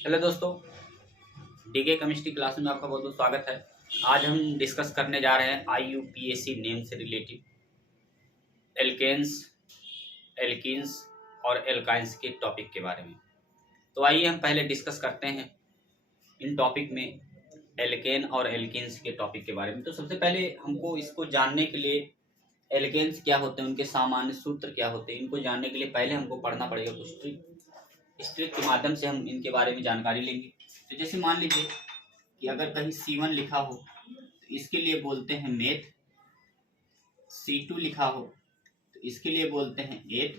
Hello दोस्तों, DK chemistry class में आपका बहुत बहुत स्वागत है। आज हम डिस्कस करने जा रहे हैं IUPAC नेम से रिलेटेड एल्केन्स, एल्कीन्स और एल्काइंस के टॉपिक के बारे में। तो आइए हम पहले डिस्कस करते हैं इन टॉपिक में एल्केन और एल्कीन्स के टॉपिक के बारे में। तो सबसे पहले हमको इसको जानने के लिए एल्केन्स क्या होते हैं, उनके सामान्य सूत्र क्या होते हैं, इनको जानने के लिए पहले हमको पढ़ना पड़ेगा कुछ ट्रिक के माध्यम से हम इनके बारे में जानकारी लेंगे। तो जैसे मान लीजिए कि अगर कहीं C1 लिखा हो तो इसके लिए बोलते हैं मेथ, C2 लिखा हो तो इसके लिए बोलते हैं एथ,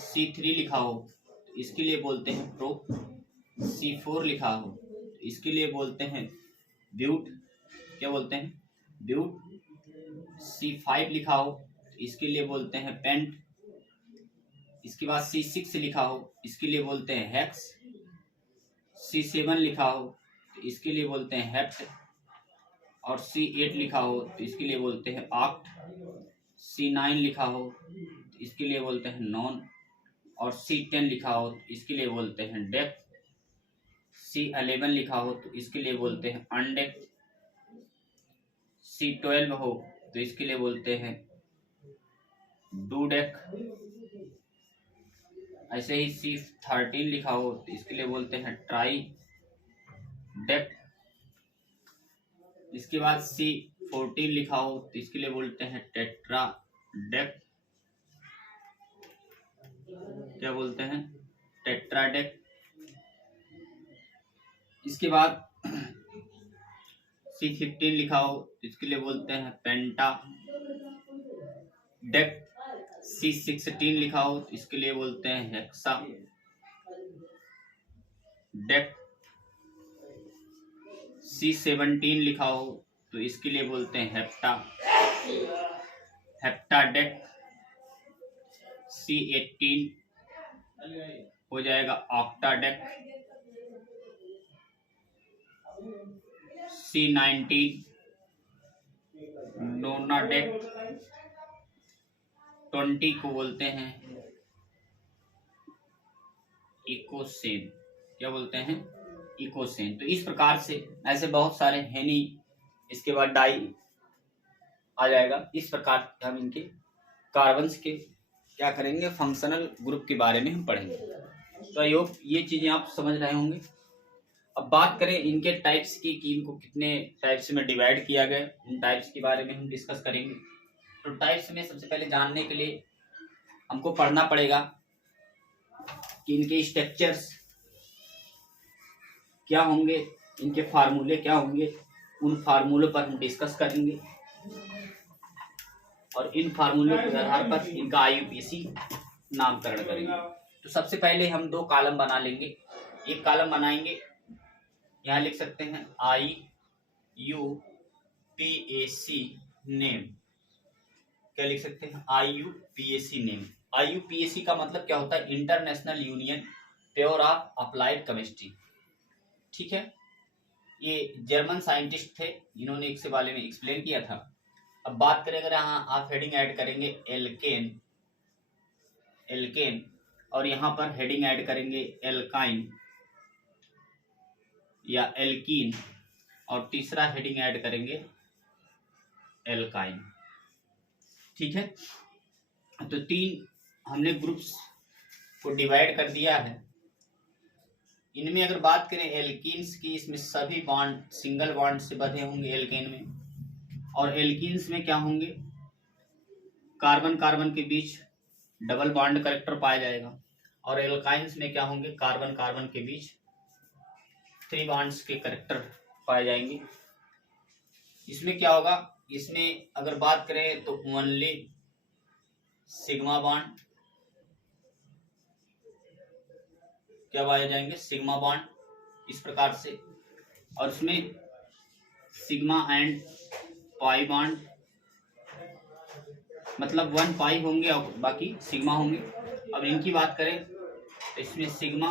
C3 लिखा हो तो इसके लिए बोलते हैं प्रो, C4 लिखा हो तो इसके लिए बोलते हैं ब्यूट, क्या बोलते हैं ब्यूट, C5 लिखा हो तो इसके लिए बोलते हैं पेंट, इसके बाद C6 लिखा हो इसके लिए बोलते हैं हेक्स, C7 लिखा हो तो इसके लिए बोलते हैं हेप्ट, और C8 लिखा हो तो इसके लिए बोलते हैं ऑक्ट, C9 लिखा हो तो इसके लिए बोलते हैं नॉन, और C10 लिखा हो तो इसके लिए बोलते हैं डेक, C11 लिखा हो तो इसके लिए बोलते हैं अनडेक, C12 हो तो इसके लिए बोलते हैं डूडेक, ऐसे ही C13 लिखा हो तो इसके लिए बोलते हैं ट्राई डेक, इसके बाद C14 लिखा हो तो इसके लिए बोलते हैं टेट्रा डेक, क्या बोलते हैं टेट्रा डेक, इसके बाद C15 लिखा हो तो इसके लिए बोलते हैं पेंटा डेक, C16 लिखा हो तो इसके लिए बोलते हैं हेक्सा डेक, C17 लिखा हो तो इसके लिए बोलते हैं हेप्टा डेक, C18 हो जाएगा ऑक्टा डेक, C19 नोना डेक, 20 को बोलते हैं इकोसेन, क्या बोलते हैं इकोसेन। तो इस प्रकार से ऐसे बहुत सारे हेनी, इसके बाद डाई आ जाएगा। इस प्रकार हम इनके कार्बन्स के क्या करेंगे, फंक्शनल ग्रुप के बारे में हम पढ़ेंगे। तो आई होप ये चीजें आप समझ रहे होंगे। अब बात करें इनके टाइप्स की कि इनको कितने टाइप्स में डिवाइड किया गया, इन टाइप्स के बारे में हम डिस्कस करेंगे। तो टाइप्स में सबसे पहले जानने के लिए हमको पढ़ना पड़ेगा कि इनके स्ट्रक्चर्स क्या होंगे, इनके फार्मूले क्या होंगे, उन फार्मूलों पर हम डिस्कस करेंगे और इन फार्मूलों के आधार पर इनका IUPAC नामकरण करेंगे। तो सबसे पहले हम दो कॉलम बना लेंगे। एक कॉलम बनाएंगे, यहाँ लिख सकते हैं IUPAC नेम, क्या लिख सकते हैं IUPAC नेम। IUPAC का मतलब क्या होता है, international union pure of applied chemistry, ठीक है। ये जर्मन साइंटिस्ट थे, इन्होंने इसके बारे में एक्सप्लेन किया था। अब बात करें, अगर यहाँ आप हेडिंग ऐड करेंगे एल्केन, एल्केन, और यहाँ पर हेडिंग ऐड करेंगे एल्काइन या एल्कीन, और तीसरा हेडिंग ऐड करेंगे एल्काइन, ठीक है। तो तीन हमने ग्रुप्स को डिवाइड कर दिया है। इनमें अगर बात करें एल्कीन्स की, इसमें सभी बॉन्ड सिंगल बॉन्ड से बंधे होंगे एल्केन में, और एल्कीन्स में क्या होंगे, कार्बन कार्बन के बीच डबल बॉन्ड कैरेक्टर पाया जाएगा, और एल्काइंस में क्या होंगे, कार्बन कार्बन के बीच 3 बॉन्ड्स के कैरेक्टर पाए जाएंगे। इसमें क्या होगा, इसमें अगर बात करें तो ओनली सिग्मा बॉन्ड क्या पाए जाएंगे, सिग्मा बॉन्ड, इस प्रकार से, और इसमें सिग्मा एंड पाई बॉन्ड, मतलब 1 पाई होंगे और बाकी सिग्मा होंगे। अब इनकी बात करें तो इसमें सिग्मा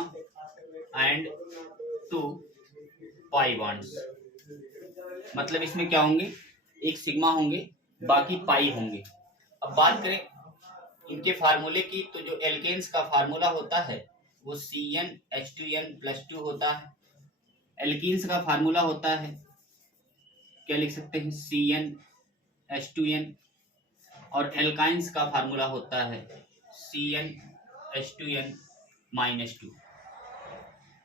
एंड 2 पाई बॉन्ड्स, मतलब इसमें क्या होंगे, एक सिग्मा होंगे बाकी पाई होंगे। अब बात करें इनके फार्मूले की, तो जो एल्केन्स का फार्मूला होता है वो CnH2n+2 होता है। एल्कीन्स का फार्मूला होता है, क्या लिख सकते हैं, CnH2n। और एल्काइंस का फार्मूला होता है CnH2n-2।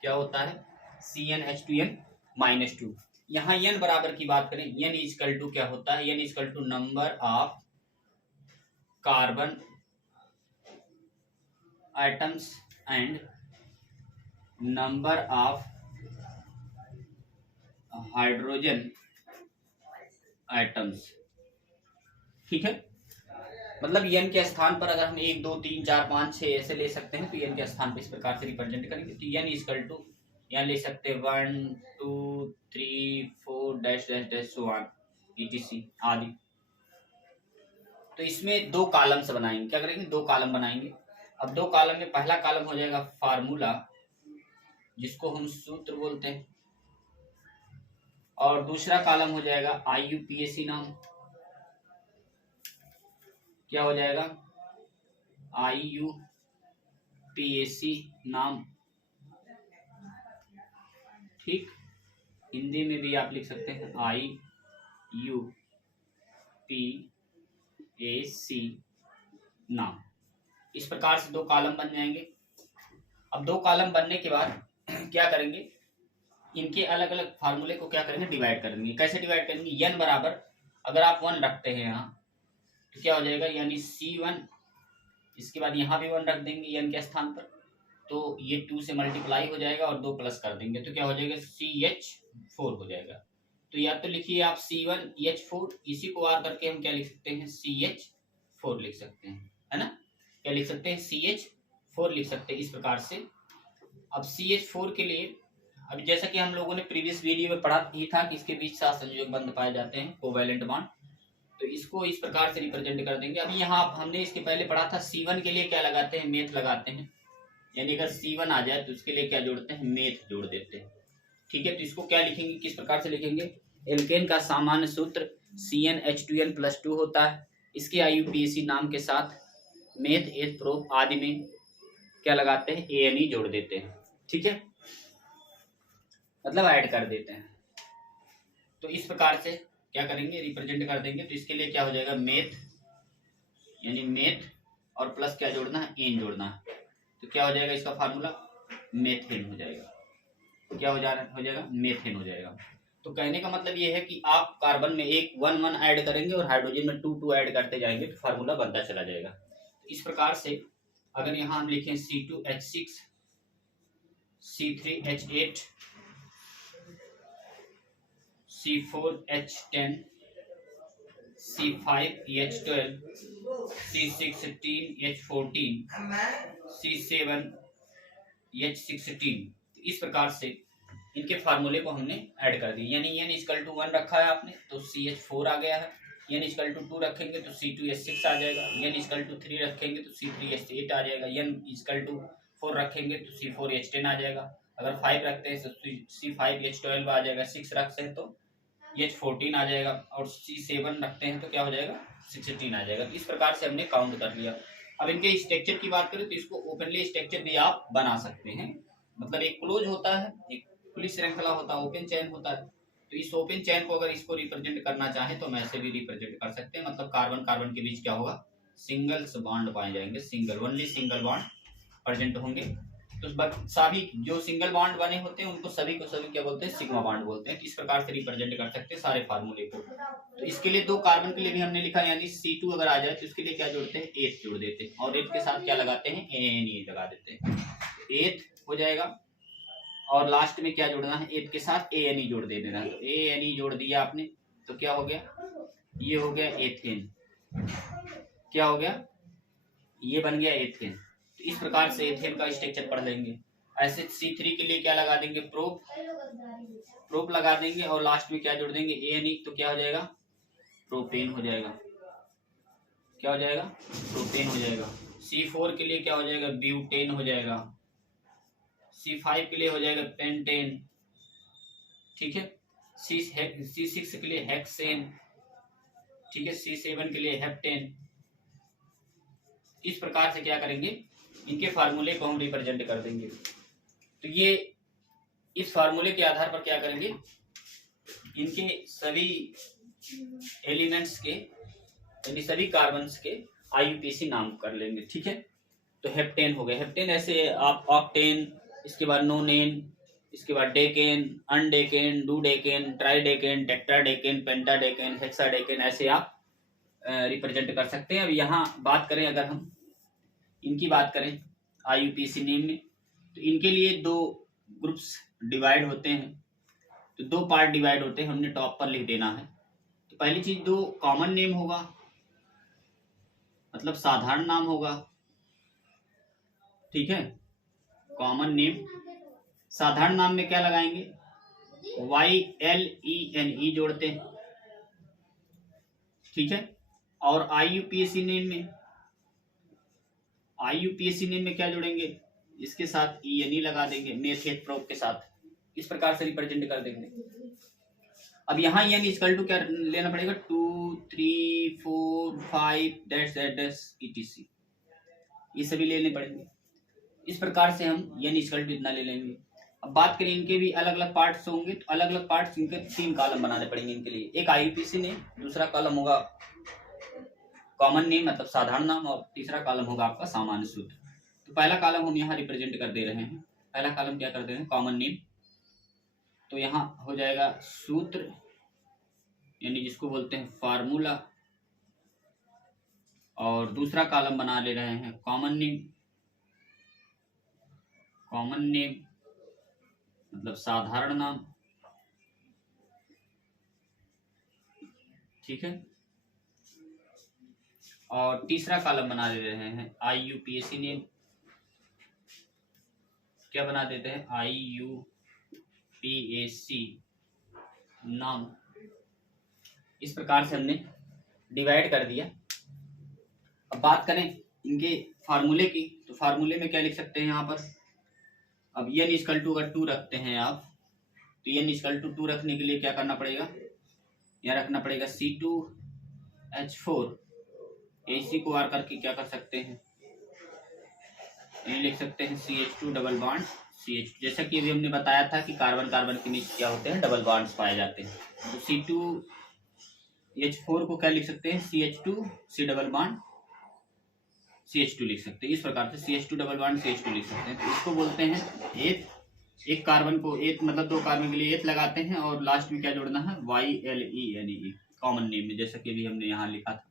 क्या होता है, CnH2n-2। यहाँ n बराबर की बात करें, n इजकल टू क्या होता है, n equal to number of carbon atoms and number of hydrogen atoms. ठीक है, मतलब n के स्थान पर अगर हम 1 2 3 4 5 6 ऐसे ले सकते हैं, तो n के स्थान पर इस प्रकार से रिप्रेजेंट करेंगे। तो n इजकल टू यहाँ ले सकते हैं 1 2 3 4 dash dash dash so on etc आदि। तो इसमें दो कॉलम्स बनाएंगे, क्या करेंगे, दो कॉलम बनाएंगे। अब दो कॉलम में पहला कॉलम हो जाएगा फार्मूला, जिसको हम सूत्र बोलते हैं, और दूसरा कॉलम हो जाएगा IUPAC नाम। क्या हो जाएगा, IUPAC नाम। ठीक, हिंदी में भी आप लिख सकते हैं IUPAC नाम। इस प्रकार से दो कॉलम बन जाएंगे। अब दो कॉलम बनने के बाद क्या करेंगे, इनके अलग अलग फार्मूले को क्या करेंगे, डिवाइड करेंगे। कैसे डिवाइड करेंगे, n बराबर अगर आप 1 रखते हैं यहाँ, तो क्या हो जाएगा, यानी C1, इसके बाद यहाँ भी 1 रख देंगे n के स्थान पर, तो ये 2 से मल्टीप्लाई हो जाएगा और 2 प्लस कर देंगे, तो क्या हो जाएगा, CH4 हो जाएगा। तो या तो लिखिए आप C1H4, इसी को R करके हम क्या लिख सकते हैं, CH4 लिख सकते हैं, है ना। क्या लिख सकते हैं, CH4 लिख सकते हैं इस प्रकार से। अब CH4 के लिए, अभी जैसा कि हम लोगों ने प्रीवियस वीडियो में पढ़ा ही था कि इसके बीच सहसंयोग बंध पाए जाते हैं, कोवैलेंट बॉन्ड, तो इसको इस प्रकार से रिप्रेजेंट कर देंगे। अभी यहाँ हमने इसके पहले पढ़ा था, C1 के लिए क्या लगाते हैं, मेथ लगाते हैं, यानी अगर C1 आ जाए तो उसके लिए क्या जोड़ते हैं, मेथ जोड़ देते हैं। ठीक है, तो इसको क्या लिखेंगे, किस प्रकार से लिखेंगे, एल्केन का सामान्य सूत्र CnH2n+2 होता है। इसके IUPAC नाम के साथ मेथ, एथ, प्रोप आदि में क्या लगाते हैं, ANE जोड़ देते हैं। ठीक है, मतलब ऐड कर देते हैं। तो इस प्रकार से क्या करेंगे, रिप्रेजेंट कर देंगे। तो इसके लिए क्या हो जाएगा, मेथ, यानी मेथ और प्लस क्या जोड़ना है, एन जोड़ना है। तो क्या हो जाएगा, इसका फार्मूला मेथेन हो जाएगा। क्या हो जाएगा, मेथेन हो जाएगा। तो कहने का मतलब ये है कि आप कार्बन में 1 1 ऐड करेंगे और हाइड्रोजन में 2 2 ऐड करते जाएंगे, तो फार्मूला बनता चला जाएगा। तो इस प्रकार से अगर यहाँ हम लिखें C2H6, C3H8, C4H10, C5H12, C16H14, C7H16, इस प्रकार से इनके फार्मूले को हमने ऐड कर दिया। यानी n इक्वल टू 1 रखा है आपने तो CH4 आ गया है, n इक्वल टू 2 रखेंगे तो C2H6 आ जाएगा, n इक्वल टू 3 रखेंगे तो C3H8 आ जाएगा, n इक्वल टू 4 रखेंगे तो C4H10 आ जाएगा, अगर 5 रखते हैं तो C5H12 आ जाएगा, 6 रखते हैं तो H14 आ जाएगा, और C7 रखते हैं तो क्या हो जाएगा, 16 आ जाएगा। तो इस प्रकार से हमने काउंट कर लिया। अब इनके स्ट्रक्चर की बात करें तो इसको ओपनली स्ट्रक्चर भी आप बना सकते हैं, मतलब एक क्लोज होता है, एक खुली श्रृंखला होता है, ओपन चेन होता है। तो इस ओपन चेन को अगर इसको रिप्रेजेंट करना चाहे तो हम ऐसे भी रिप्रेजेंट कर सकते हैं, मतलब कार्बन कार्बन के बीच क्या होगा, सिंगल्स बॉन्ड पाए जाएंगे, ओनली सिंगल बॉन्ड प्रेजेंट होंगे। तो सभी जो सिंगल बॉन्ड बने होते हैं उनको सभी को सभी क्या बोलते हैं, सिग्मा बॉन्ड बोलते हैं। तो इस प्रकार से रिप्रेजेंट कर सकते हैं सारे फार्मूले को। तो इसके लिए 2 कार्बन के लिए भी हमने लिखा, यानी C2 अगर आ जाए तो उसके लिए क्या जोड़ते हैं, एथ जोड़ देते हैं, और एथ के साथ क्या लगाते हैं, ANE लगा देते हैं, एथ हो जाएगा। और लास्ट में क्या जोड़ना है, एथ के साथ ANE जोड़ दे देना। तो ANE जोड़ दिया आपने तो क्या हो गया, ये हो गया एथेन। क्या हो गया, ये बन गया एथेन। तो इस प्रकार से एथेन का स्ट्रक्चर पढ़ लेंगे। ऐसे C3 के लिए क्या लगा देंगे, प्रोप लगा देंगे, और लास्ट में क्या जोड़ देंगे, ANE, तो क्या हो जाएगा, प्रोपेन हो जाएगा। क्या हो जाएगा, प्रोपेन हो जाएगा। C4 के लिए क्या हो जाएगा, ब्यूटेन हो जाएगा। C5 के लिए हो जाएगा पेंटेन, ठीक है। C6 के लिए हेक्सेन, ठीक है। C7 के लिए हेप्टेन। इस प्रकार से क्या करेंगे, इनके फार्मूले को हम रिप्रेजेंट कर देंगे। तो ये इस फार्मूले के आधार पर क्या करेंगे, इनके सभी एलिमेंट्स के यानी सभी कार्बन्स के आईयूपीएसी नाम कर लेंगे। ठीक है, तो हेप्टेन हो गए, हेप्टेन ऐसे आप ऑक्टेन, इसके बाद नोनेन, इसके बाद डेकेन, अनडेकेन, डूडेकेन, ट्राइडेकेन, टेट्राडेकेन, पेंटाडेकेन, हेक्साडेकेन, ऐसे आप रिप्रेजेंट कर सकते हैं। अब यहाँ बात करें, अगर हम इनकी बात करें आईयूपीएसी नेम में, तो इनके लिए दो ग्रुप्स डिवाइड होते हैं, तो दो पार्ट डिवाइड होते हैं, हमने टॉप पर लिख देना है। तो पहली चीज, दो कॉमन नेम होगा, मतलब साधारण नाम होगा। ठीक है, कॉमन नेम, साधारण नाम में क्या लगाएंगे, YLENE जोड़ते हैं। ठीक है, और आईयूपीएसी नेम में क्या जोड़ेंगे, इसके साथ ENE लगा देंगे, मेथेट प्रोब के साथ, इस प्रकार से रिप्रेजेंट कर देंगे। अब यहाँ EN इक्वल टू क्या लेना पड़ेगा, 2 3 4 5 डैश डैश डैश ETC, ये सभी लेने पड़ेंगे। इस प्रकार से हम EN इक्वल टू इतना ले लेंगे। अब बात करें, इनके भी अलग अलग पार्ट्स होंगे, तो अलग अलग पार्ट्स इनके 3 कॉलम बनाने पड़ेंगे इनके लिए। एक आईयूपीएसी नेम, दूसरा कॉलम होगा कॉमन नेम मतलब साधारण नाम, और तीसरा कॉलम होगा आपका सामान्य सूत्र। तो पहला कॉलम हम यहाँ रिप्रेजेंट कर दे रहे हैं। पहला कॉलम क्या कर दे रहे हैं, कॉमन नेम, तो यहाँ हो जाएगा सूत्र, यानी जिसको बोलते हैं फार्मूला, और दूसरा कॉलम बना ले रहे हैं कॉमन नेम मतलब साधारण नाम। ठीक है, और तीसरा कॉलम बना ले रहे हैं आईयूपीएसी नेम, क्या बना देते हैं, आईयूपीएसी नाम। इस प्रकार से हमने डिवाइड कर दिया। अब बात करें इनके फार्मूले की, तो फार्मूले में क्या लिख सकते हैं यहाँ पर, अब EN इक्वल टू अगर 2 रखते हैं आप, तो EN इक्वल टू 2 रखने के लिए क्या करना पड़ेगा, यहाँ रखना पड़ेगा C2H4, इसी को आर करके क्या कर सकते हैं, ये लिख सकते हैं CH2 डबल बॉन्ड CH2। जैसा कि अभी हमने बताया था कि कार्बन कार्बन के बीच क्या होते हैं, डबल बॉन्ड्स पाए जाते हैं। तो C2H4 को क्या लिख सकते हैं, CH2 C double bond CH2 लिख सकते हैं। इस प्रकार से CH2 डबल बॉन्ड CH2 लिख सकते हैं। तो इसको बोलते हैं एथ। एक कार्बन को एथ मतलब 2 कार्बन के लिए एथ लगाते हैं, और लास्ट में क्या जोड़ना है, YLENE कॉमन नेम में, जैसा कि अभी हमने यहाँ लिखा था।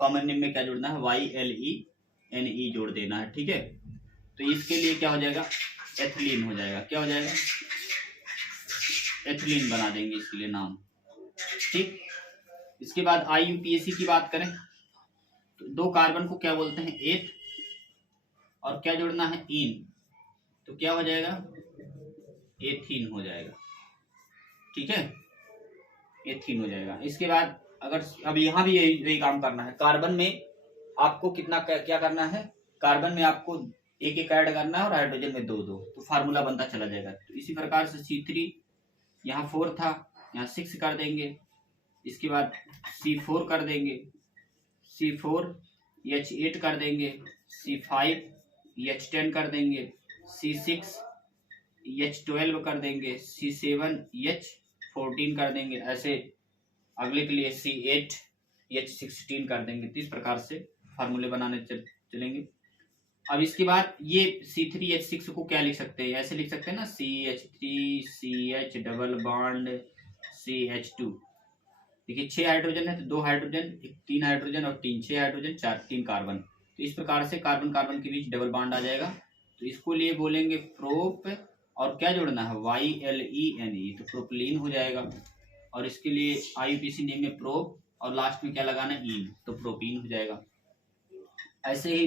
कॉमन नेम में क्या जोड़ना है, YLENE जोड़ देना है। ठीक है, तो इसके लिए क्या हो जाएगा, एथिलीन हो जाएगा। क्या हो जाएगा, एथिलीन बना देंगे इसके लिए नाम। ठीक, इसके बाद आईयूपीएसी की बात करें, तो 2 कार्बन को क्या बोलते हैं, एथ, और क्या जोड़ना है, इन, तो क्या हो जाएगा, एथीन हो जाएगा। ठीक है, एथीन हो जाएगा। इसके बाद अगर अब यहाँ भी यही काम करना है, कार्बन में आपको कितना क्या करना है, कार्बन में आपको एक एक ऐड करना है, और हाइड्रोजन में 2 2, तो फार्मूला बनता चला जाएगा। तो इसी प्रकार से C3 यहाँ 4 था, यहाँ 6 कर देंगे। इसके बाद C4 कर देंगे, C4H8 कर देंगे, C5H10 कर देंगे, C6H12 कर देंगे, C7H14 कर देंगे। ऐसे अगले के लिए C8H16 कर देंगे। तो इस प्रकार से फार्मूले बनाने चलेंगे। अब इसके बाद ये C3H6 को क्या लिख सकते हैं, ऐसे लिख सकते हैं ना, CH3CH डबल बॉन्ड CH2। देखिए 6 हाइड्रोजन है, तो 2 हाइड्रोजन, 3 हाइड्रोजन और 6 हाइड्रोजन, 3 कार्बन। तो इस प्रकार से कार्बन कार्बन के बीच डबल बॉन्ड आ जाएगा। तो इसको लिए बोलेंगे प्रोप, और क्या जोड़ना है, YLENE, तो प्रोपलीन हो जाएगा। और इसके लिए आईयूपीएसी नेम में प्रोप, और लास्ट में क्या लगाना है, इन, तो प्रोपीन हो जाएगा। ऐसे ही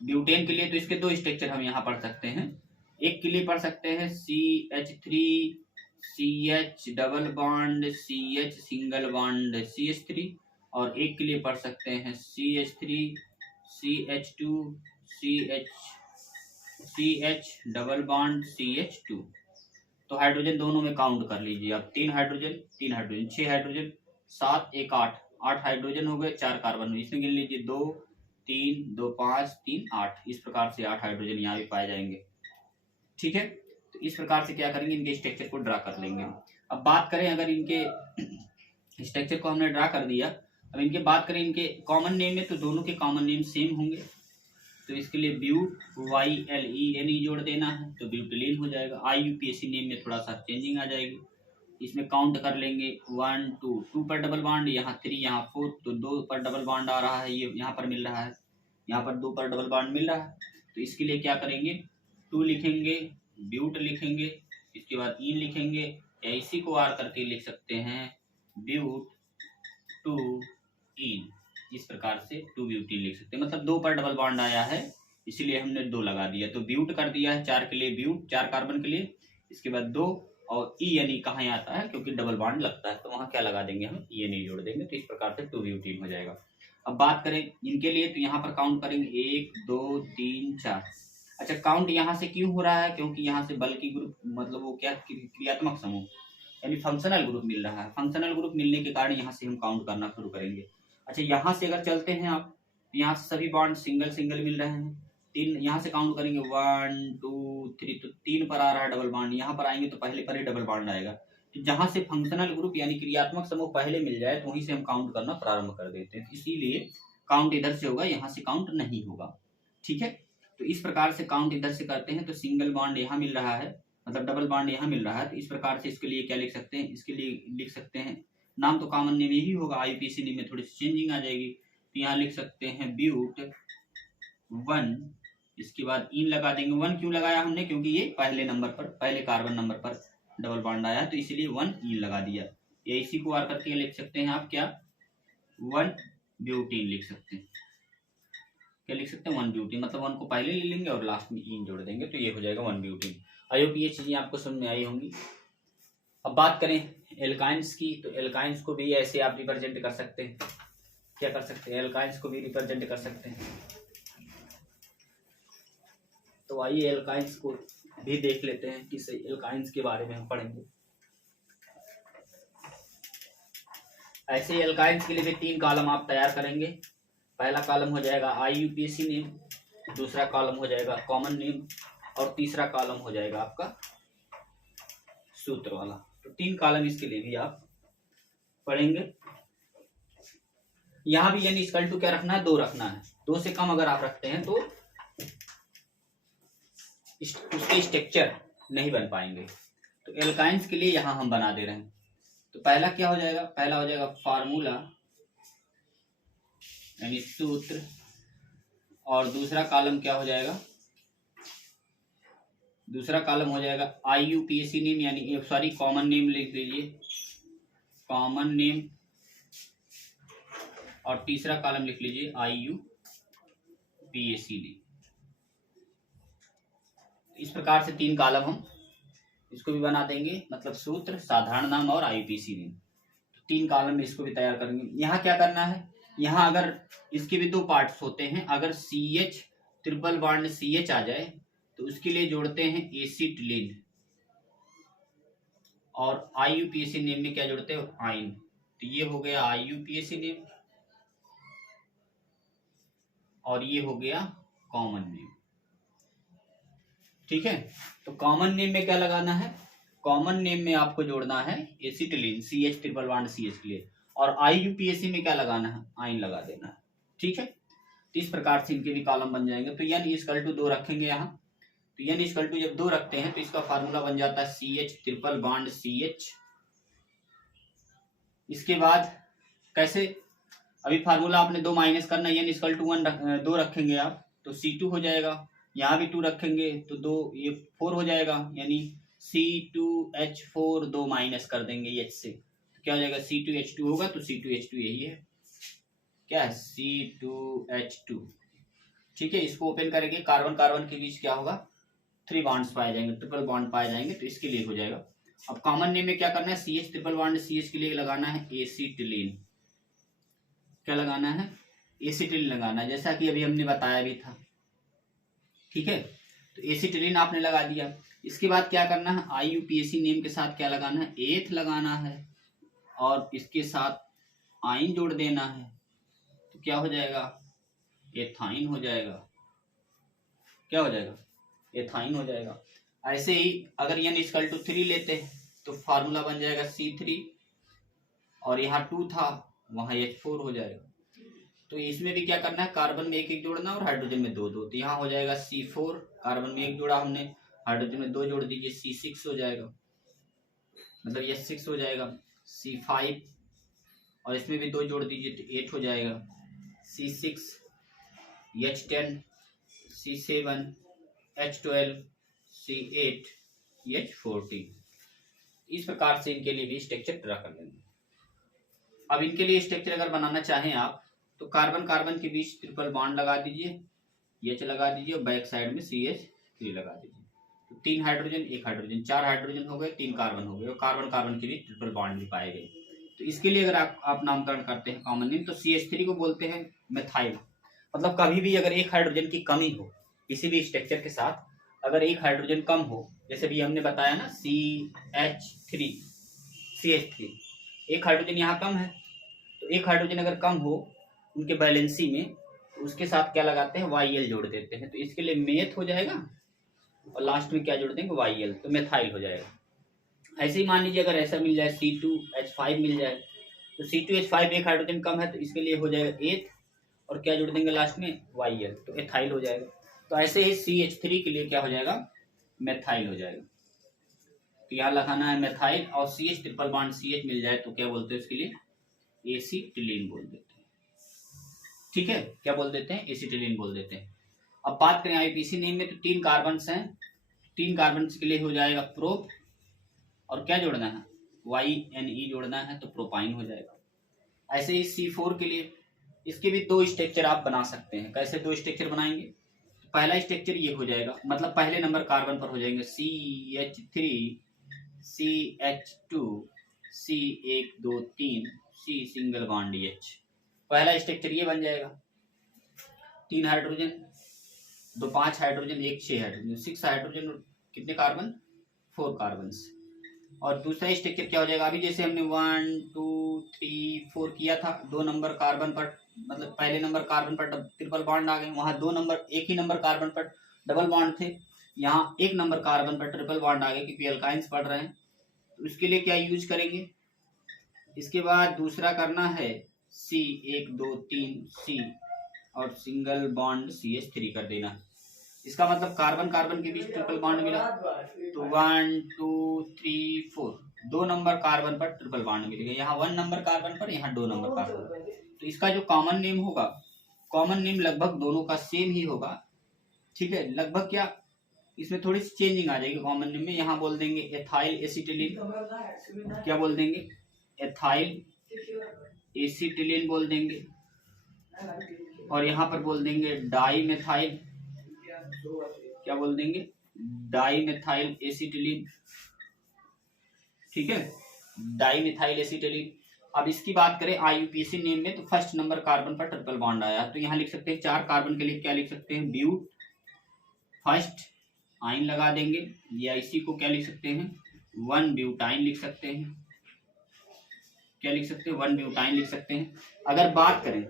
ब्यूटेन के लिए तो इसके 2 स्ट्रक्चर हम यहाँ पढ़ सकते हैं। एक के लिए पढ़ सकते हैं CH3CH double bond CH single bond CH3, और एक के लिए पढ़ सकते हैं CH3CH2CH डबल बॉन्ड CH2। तो हाइड्रोजन दोनों में काउंट कर लीजिए आप, 3 हाइड्रोजन 6 हाइड्रोजन 7 1 8 हाइड्रोजन हो गए, 4 कार्बन हुए। इसमें गिन लीजिए 2 3 2 5 3 8, इस प्रकार से 8 हाइड्रोजन यहाँ भी पाए जाएंगे। ठीक है, तो इस प्रकार से क्या करेंगे, इनके स्ट्रक्चर को ड्रा कर लेंगे। अब बात करें, अगर इनके स्ट्रक्चर को हमने ड्रा कर दिया, अब इनके बात करें इनके कॉमन नेम में, तो दोनों के कॉमन नेम सेम होंगे। तो इसके लिए ब्यूट YLENE जोड़ देना है तो ब्यूटिलीन हो जाएगा। IUPAC नेम में थोड़ा सा चेंजिंग आ जाएगी। इसमें काउंट कर लेंगे 1 2 पर डबल बॉन्ड, यहाँ 3 यहाँ 4, तो 2 पर डबल बॉन्ड आ रहा है, ये यहाँ पर मिल रहा है, यहाँ पर 2 पर डबल बॉन्ड मिल रहा है। तो इसके लिए क्या करेंगे, 2 लिखेंगे, ब्यूट लिखेंगे, इसके बाद इन लिखेंगे, या इसी को आर करके लिख सकते हैं ब्यूट 2 इन, इस प्रकार से 2 ब्यूटीन लिख सकते हैं। मतलब 2 पर डबल बॉन्ड आया है इसीलिए हमने 2 लगा दिया, तो ब्यूट कर दिया है 4 के लिए, ब्यूट 4 कार्बन के लिए, इसके बाद 2 और ENE कहाँ आता है क्योंकि डबल बॉन्ड लगता है, तो वहाँ क्या लगा देंगे हम, ENE जोड़ देंगे, तो इस प्रकार से 2 ब्यूटीन हो जाएगा। अब बात करें इनके लिए, तो यहाँ पर काउंट करेंगे 1 2 3 4। अच्छा, काउंट यहाँ से क्यों हो रहा है, क्योंकि यहाँ से बल्कि ग्रुप मतलब वो क्या, क्रियात्मक समूह यानी फंक्शनल ग्रुप मिल रहा है। फंक्शनल ग्रुप मिलने के कारण यहाँ से हम काउंट करना शुरू करेंगे। अच्छा, यहाँ से अगर चलते हैं आप, यहाँ से सभी बॉन्ड सिंगल सिंगल मिल रहे हैं। 3 यहाँ से काउंट करेंगे 1 2 3, तो 3 पर आ रहा है डबल बॉन्ड, यहाँ पर आएंगे तो पहले पर ही डबल बॉन्ड आएगा। तो जहाँ से फंक्शनल ग्रुप यानी क्रियात्मक समूह पहले मिल जाए तो वहीं से हम काउंट करना प्रारंभ कर देते हैं, इसीलिए काउंट इधर से होगा, यहाँ से काउंट नहीं होगा। ठीक है, तो इस प्रकार से काउंट इधर से करते हैं, तो सिंगल बॉन्ड यहाँ मिल रहा है, मतलब डबल बॉन्ड यहाँ मिल रहा है, तो इस प्रकार से इसके लिए क्या लिख सकते हैं, इसके लिए लिख सकते हैं, नाम तो कॉमन नेम यही होगा, IUPAC नेम में थोड़ी सी चेंजिंग आ जाएगी, तो यहाँ लिख सकते हैं ब्यूट 1, इसके बाद इन लगा देंगे। 1 क्यों लगाया हमने, क्योंकि ये पहले नंबर पर, पहले कार्बन नंबर पर डबल बॉन्ड आया, तो इसीलिए 1 इन लगा दिया। या इसी को आर करके लिख सकते हैं आप, क्या 1 ब्यूटीन लिख सकते हैं, क्या लिख सकते हैं 1 ब्यूटीन, मतलब 1 को पहले ले लेंगे और लास्ट में इन जोड़ देंगे, तो ये हो जाएगा 1 ब्यूटीन। आई होप ये चीजें आपको समझ में आई होंगी। अब बात करें एल्काइंस की, तो एल्काइंस को भी ऐसे आप रिप्रेजेंट कर सकते हैं, क्या कर सकते हैं, एल्काइंस को भी रिप्रेजेंट कर सकते हैं। तो आइए एल्काइंस को भी देख लेते हैं, किस एल्काइंस के बारे में हम पढ़ेंगे। ऐसे एल्काइंस के लिए भी 3 कॉलम आप तैयार करेंगे। पहला कॉलम हो जाएगा IUPAC नेम, दूसरा कॉलम हो जाएगा कॉमन नेम, और तीसरा कॉलम हो जाएगा आपका सूत्र वाला। तो 3 कॉलम इसके लिए भी आप पढ़ेंगे। यहाँ भी यानी इक्वल टू क्या रखना है, 2 रखना है। 2 से कम अगर आप रखते हैं तो उसके स्ट्रक्चर नहीं बन पाएंगे। तो एल्काइंस के लिए यहाँ हम बना दे रहे हैं। तो पहला क्या हो जाएगा, पहला हो जाएगा फार्मूला यानी सूत्र, और दूसरा कॉलम क्या हो जाएगा, दूसरा कॉलम हो जाएगा IUPAC नेम यानी सॉरी कॉमन नेम लिख लीजिए, कॉमन नेम, और तीसरा कॉलम लिख लीजिए IUPAC नेम। इस प्रकार से 3 कॉलम हम इसको भी बना देंगे, मतलब सूत्र, साधारण नाम और IUPAC नेम। 3 कॉलम में इसको भी तैयार करेंगे। यहाँ क्या करना है, यहाँ अगर इसके भी 2 पार्ट्स होते हैं, अगर CH ट्रिपल बॉन्ड CH आ जाए तो उसके लिए जोड़ते हैं एसिटिलीन, और IUPAC नेम में क्या जोड़ते हैं, आइन। तो ये हो गया IUPAC नेम और ये हो गया कॉमन नेम। ठीक है, तो कॉमन नेम में क्या लगाना है, कॉमन नेम में आपको जोड़ना है acetylene CH triple bond CH के लिए, और IUPAC में क्या लगाना है, आइन लगा देना है। ठीक है, तो इस प्रकार से इनके भी कॉलम बन जाएंगे। तो n इक्वल टू 2 रखेंगे यहाँ, तो n इक्वल टू जब 2 रखते हैं तो इसका फार्मूला बन जाता है CH ट्रिपल बॉन्ड CH। इसके बाद कैसे, अभी फार्मूला आपने 2 माइनस करना, n इक्वल टू 2 रखेंगे आप तो C2 हो जाएगा, यहाँ भी 2 रखेंगे तो 2 ये 4 हो जाएगा, यानी C2H4 2 माइनस कर देंगे H से, तो क्या हो जाएगा C2H2 होगा, तो C2H2 यही है, क्या है C2H2। ठीक है, इसको ओपन करेंगे, कार्बन कार्बन के बीच क्या होगा, 3 बॉन्ड्स पाए जाएंगे, ट्रिपल बॉन्ड पाए जाएंगे, तो इसके लिए हो जाएगा। अब कॉमन नेम में क्या करना है, CH ट्रिपल बॉन्ड CH के लिए लगाना है एसिटिलीन, क्या लगाना है, एसिटिलीन लगाना है, जैसा कि अभी हमने बताया भी था। ठीक है, तो एसिटिलीन आपने लगा दिया। इसके बाद क्या करना है, IUPAC नेम के साथ क्या लगाना है, एथ लगाना है, और इसके साथ आइन जोड़ देना है, तो क्या हो जाएगा एथाइन हो जाएगा। क्या हो जाएगा? एथाइन हो जाएगा। ऐसे ही अगर n इक्वल टू 3 लेते हैं तो फार्मूला बन जाएगा C3, और यहाँ 2 था वहाँ H4 हो जाएगा। तो इसमें भी क्या करना है, कार्बन में एक एक जोड़ना और हाइड्रोजन में दो दो। तो यहाँ हो जाएगा C4, कार्बन में एक जोड़ा हमने, हाइड्रोजन में दो जोड़ दीजिए, C6 हो जाएगा, मतलब ये 6 हो जाएगा। C5 और इसमें भी दो जोड़ दीजिए तो 8 हो जाएगा। C6, H10, C7, H12, C8, H14। इस प्रकार से इनके लिए भी स्ट्रक्चर ड्रा कर लेंगे। अब इनके लिए स्ट्रक्चर अगर बनाना चाहें आप तो कार्बन कार्बन के बीच ट्रिपल बॉन्ड लगा दीजिए, H लगा दीजिए और बैक साइड में CH3 लगा दीजिए। तो 3 हाइड्रोजन, 1 हाइड्रोजन, 4 हाइड्रोजन हो गए, 3 कार्बन हो गए, और कार्बन कार्बन के बीच ट्रिपल बॉन्ड भी पाए गए। तो इसके लिए अगर आप नामकरण करते हैं कॉमन नेम, तो CH3 को बोलते हैं मेथाइल। मतलब कभी भी अगर एक हाइड्रोजन की कमी हो किसी भी स्ट्रक्चर के साथ, अगर एक हाइड्रोजन कम हो, जैसे भी हमने बताया ना CH3, एक हाइड्रोजन यहाँ कम है, तो एक हाइड्रोजन अगर कम हो उनके बैलेंसी में, तो उसके साथ क्या लगाते हैं, YL जोड़ देते हैं। तो इसके लिए मेथ हो जाएगा और लास्ट में क्या जोड़ देंगे, YL, तो मेथाइल हो जाएगा। ऐसे ही मान लीजिए अगर ऐसा मिल जाए C2H5 मिल जाए, तो C2H5 एक हाइड्रोजन कम है, तो इसके लिए हो जाएगा एथ, और क्या जोड़ देंगे लास्ट में, YL, तो एथाइल हो जाएगा। तो ऐसे ही CH3 के लिए क्या हो जाएगा, मेथाइल हो जाएगा। तो यहाँ लगाना है मेथाइल, और CH ट्रिपल बॉन्ड CH मिल जाए तो क्या बोलते हैं उसके लिए, एसिटिलीन बोल देते हैं। ठीक है, क्या बोल देते हैं, एसिटिलीन बोल देते हैं। अब बात करें IUPAC नेम में, तो 3 कार्बन हैं, 3 कार्बन के लिए हो जाएगा प्रोप, और क्या जोड़ना है, YNE जोड़ना है, तो प्रोपाइन हो जाएगा। ऐसे ही C4 के लिए, इसके भी 2 स्ट्रक्चर आप बना सकते हैं। कैसे 2 स्ट्रक्चर बनाएंगे, तो पहला स्ट्रक्चर ये हो जाएगा, मतलब पहले नंबर कार्बन पर हो जाएंगे CH3, CH2, C1 2 3, C single bond H। पहला स्ट्रक्चर ये बन जाएगा, 3 हाइड्रोजन, 2 5 हाइड्रोजन, 1 6 हाइड्रोजन, 6 हाइड्रोजन, कितने कार्बन, 4 कार्बन। और दूसरा स्ट्रक्चर क्या हो जाएगा, अभी जैसे हमने 1 2 3 4 किया था, 2 नंबर कार्बन पर, मतलब पहले नंबर कार्बन पर ट्रिपल बॉन्ड आ गए, वहां 2 नंबर, एक ही नंबर कार्बन पर डबल बॉन्ड थे, यहाँ 1 नंबर कार्बन पर ट्रिपल बॉन्ड आ गए क्योंकि अल्काइंस पढ़ रहे हैं। तो इसके लिए क्या यूज करेंगे, इसके बाद दूसरा करना है C1 2 3 C, और सिंगल बॉन्ड CH3 कर देना। इसका मतलब कार्बन कार्बन के बीच ट्रिपल बॉन्ड मिला, तो 1 2 3 4, 2 नंबर कार्बन पर ट्रिपल बॉन्ड मिलेगा, यहाँ 1 नंबर कार्बन पर, यहाँ 2 नंबर कार्बन पर। तो इसका जो कॉमन नेम होगा, कॉमन नेम लगभग दोनों का सेम ही होगा। ठीक है, लगभग क्या, इसमें थोड़ी सी चेंजिंग आ जाएगी कॉमन नेम में। यहाँ बोल देंगे एथाइल एसिटिलीन, क्या बोल देंगे, एथाइल एसिटिलीन बोल देंगे, और यहाँ पर बोल देंगे डाई मेथाइल, क्या बोल देंगे, डाई मेथाइल एसिटिलीन। ठीक है, डाई मेथाइल एसिटिलीन। अब इसकी बात करें IUPAC नेम में, तो फर्स्ट नंबर कार्बन पर ट्रिपल बॉन्ड आया, तो यहाँ लिख सकते हैं 4 कार्बन के लिए क्या लिख सकते हैं, ब्यूट, फर्स्ट आइन लगा देंगे, या इसी को क्या लिख सकते हैं, 1 ब्यूटाइन लिख सकते हैं, क्या लिख सकते हैं, 1 ब्यूटाइन लिख सकते हैं। अगर बात करें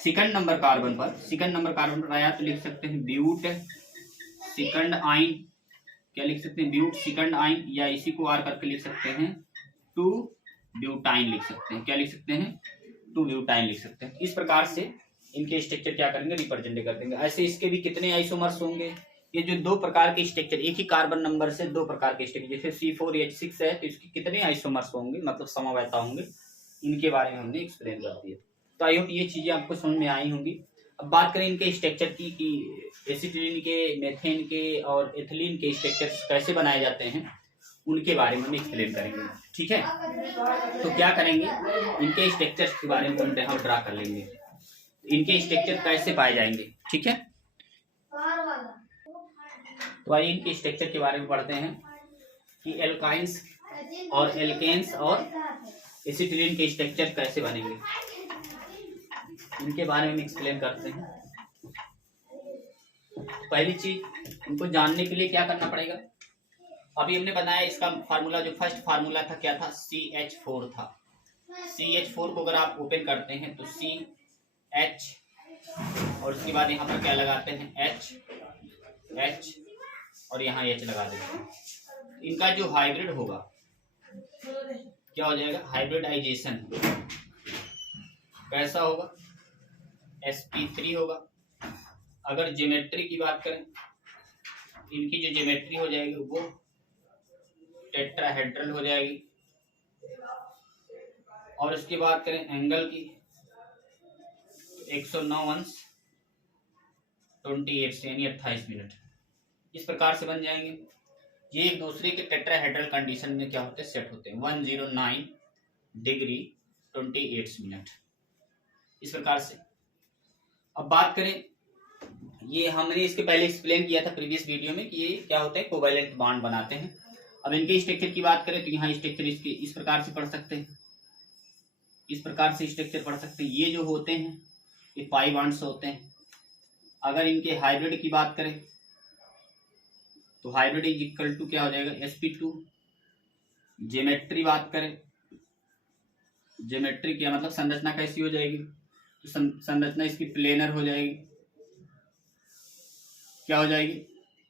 सेकंड नंबर कार्बन पर आया तो लिख सकते हैं ब्यूट सेकंड आइन, क्या लिख सकते हैं, ब्यूट सेकंड आइन, या इसी को R करके लिख सकते हैं 2 ब्यूटाइन लिख सकते हैं, क्या लिख सकते हैं, 2 ब्यूटाइन लिख सकते हैं। इस प्रकार से इनके स्ट्रक्चर क्या करेंगे, रिप्रेजेंट कर देंगे। ऐसे इसके भी कितने आइसोमर्स होंगे, ये जो 2 प्रकार के स्ट्रक्चर, एक ही कार्बन नंबर से 2 प्रकार के स्ट्रक्चर, जैसे C4H6 है तो इसके कितने आइसोमर्स होंगे, मतलब समवेता होंगे, इनके बारे में हमने एक्सप्लेन कर दिया। तो आई होप ये चीजें आपको समझ में आई होंगी। अब बात करें इनके स्ट्रक्चर की कि एसिटिलीन के, मेथेन के और एथिलीन के स्ट्रक्चर कैसे बनाए जाते हैं, उनके बारे में हम एक्सप्लेन करेंगे। ठीक है, तो क्या करेंगे, इनके स्ट्रक्चर्स के बारे में हम यहाँ ड्रा कर लेंगे, इनके स्ट्रक्चर कैसे पाए जाएंगे। ठीक है, तो आइए इनके स्ट्रक्चर के बारे में पढ़ते हैं कि एल्काइंस और एल्केन्स और एसिटिलीन के स्ट्रक्चर कैसे बनेंगे, इनके बारे में एक्सप्लेन करते हैं। पहली चीज इनको जानने के लिए क्या करना पड़ेगा, अभी हमने बताया इसका फार्मूला, जो फर्स्ट फार्मूला था क्या था, CH4 था। CH4 को अगर आप ओपन करते हैं तो CH और उसके बाद यहाँ पर क्या लगाते हैं, H और यहाँ H लगा देते हैं। इनका जो हाइब्रिड होगा क्या हो जाएगा, हाइब्रिडाइजेशन कैसा होगा, sp3 होगा। अगर ज्योमेट्री की बात करें, इनकी जो ज्योमेट्री हो जाएगी वो टेट्राहेड्रल हो जाएगी। और उसकी बात करें एंगल की, 109 यानी 28 मिनट, इस प्रकार से बन जाएंगे। ये एक दूसरे के टेट्राहेड्रल कंडीशन में क्या होते हैं, सेट होते हैं। 109 डिग्री 28 मिनट, इस प्रकार से। अब बात करें, ये हमने इसके पहले एक्सप्लेन किया था प्रीवियस वीडियो में कि ये क्या होता है, कोवैलेंट बॉन्ड बनाते हैं। अब इनके स्ट्रक्चर की बात करें तो यहाँ स्ट्रक्चर इसके इस प्रकार से पढ़ सकते हैं, इस प्रकार से स्ट्रक्चर पढ़ सकते हैं। ये जो होते हैं ये पाई बॉन्ड्स होते हैं। अगर इनके हाइब्रिड की बात करें तो हाइब्रिड इज इक्वल टू क्या हो जाएगा, sp2। ज्योमेट्री बात करें, ज्योमेट्री क्या मतलब संरचना कैसी हो जाएगी, तो संरचना इसकी प्लेनर हो जाएगी। क्या हो जाएगी,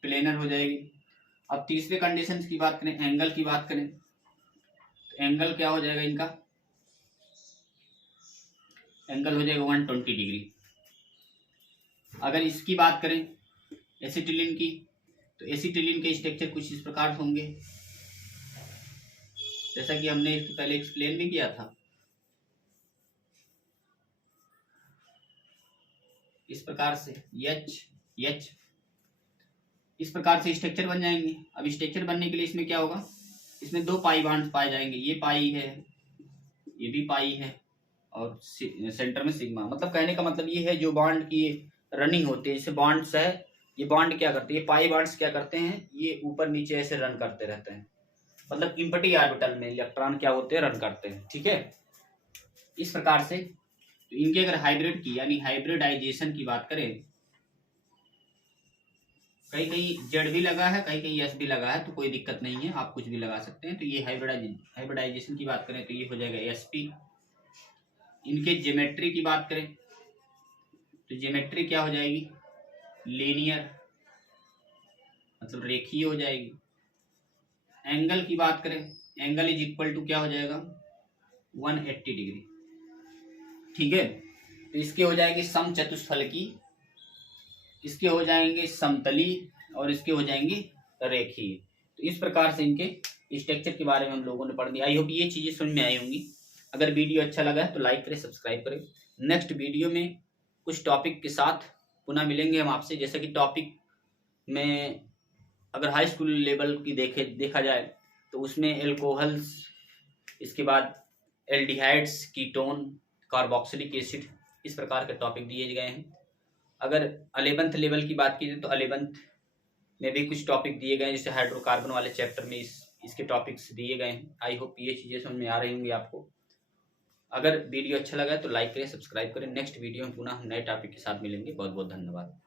प्लेनर हो जाएगी। अब तीसरे कंडीशन की बात करें, एंगल की बात करें तो एंगल क्या हो जाएगा, इनका एंगल हो जाएगा 120 डिग्री। अगर इसकी बात करें एसिटिलीन की, तो एसिटिलीन के स्ट्रक्चर कुछ इस प्रकार होंगे, जैसा कि हमने इसके पहले एक्सप्लेन भी किया था। इस प्रकार से H इस प्रकार से स्ट्रक्चर बन जाएंगे। अब स्ट्रक्चर बनने के लिए इसमें क्या होगा, इसमें 2 पाई बॉन्ड्स पाए जाएंगे। ये पाई है, ये भी पाई है, और सेंटर में सिग्मा। मतलब कहने का मतलब ये है, जो बॉन्ड की रनिंग होती है, जैसे बॉन्ड्स है, ये बॉन्ड क्या करते हैं, ये पाई बॉन्ड्स क्या करते हैं, ये ऊपर नीचे ऐसे रन करते रहते हैं। मतलब इम्पटी ऑर्बिटल में इलेक्ट्रॉन क्या होते हैं, रन करते हैं। ठीक है, इस प्रकार से। तो इनके अगर हाइब्रिड की यानी हाइब्रिडाइजेशन की बात करें, कहीं कहीं जेड भी लगा है, कहीं कहीं एस भी लगा है, तो कोई दिक्कत नहीं है, आप कुछ भी लगा सकते हैं। तो ये हाइब्रिडाइजेशन की बात करें तो ये हो जाएगा sp। इनके ज्योमेट्री की बात करें तो ज्योमेट्री क्या हो जाएगी, लीनियर, मतलब रेखीय हो जाएगी। एंगल की बात करें, एंगल इज इक्वल टू क्या हो जाएगा, 180 डिग्री। ठीक है, तो इसके हो जाएगी समचतुष्फलकी, इसके हो जाएंगे समतली, और इसके हो जाएंगे रेखीय। तो इस प्रकार से इनके स्ट्रक्चर के बारे में हम लोगों ने पढ़ दिया। आई होप ये चीजें समझ में आई होंगी। अगर वीडियो अच्छा लगा है तो लाइक करें, सब्सक्राइब करें। नेक्स्ट वीडियो में कुछ टॉपिक के साथ पुनः मिलेंगे हम आपसे। जैसे कि टॉपिक में अगर हाई स्कूल लेवल की देखा जाए तो उसमें एल्कोहल्स, इसके बाद एल्डिहाइड्स, कीटोन, कार्बोक्सिलिक एसिड, इस प्रकार के टॉपिक दिए गए हैं। अगर 11th लेवल की बात की जाए तो 11th में भी कुछ टॉपिक दिए गए हैं, जैसे हाइड्रोकार्बन वाले चैप्टर में इसके टॉपिक्स दिए गए हैं। आई होप ये चीज़ें समझ में आ रही होंगी आपको। अगर वीडियो अच्छा लगा है तो लाइक करें, सब्सक्राइब करें। नेक्स्ट वीडियो में पुनः हम नए टॉपिक के साथ मिलेंगे। बहुत बहुत धन्यवाद।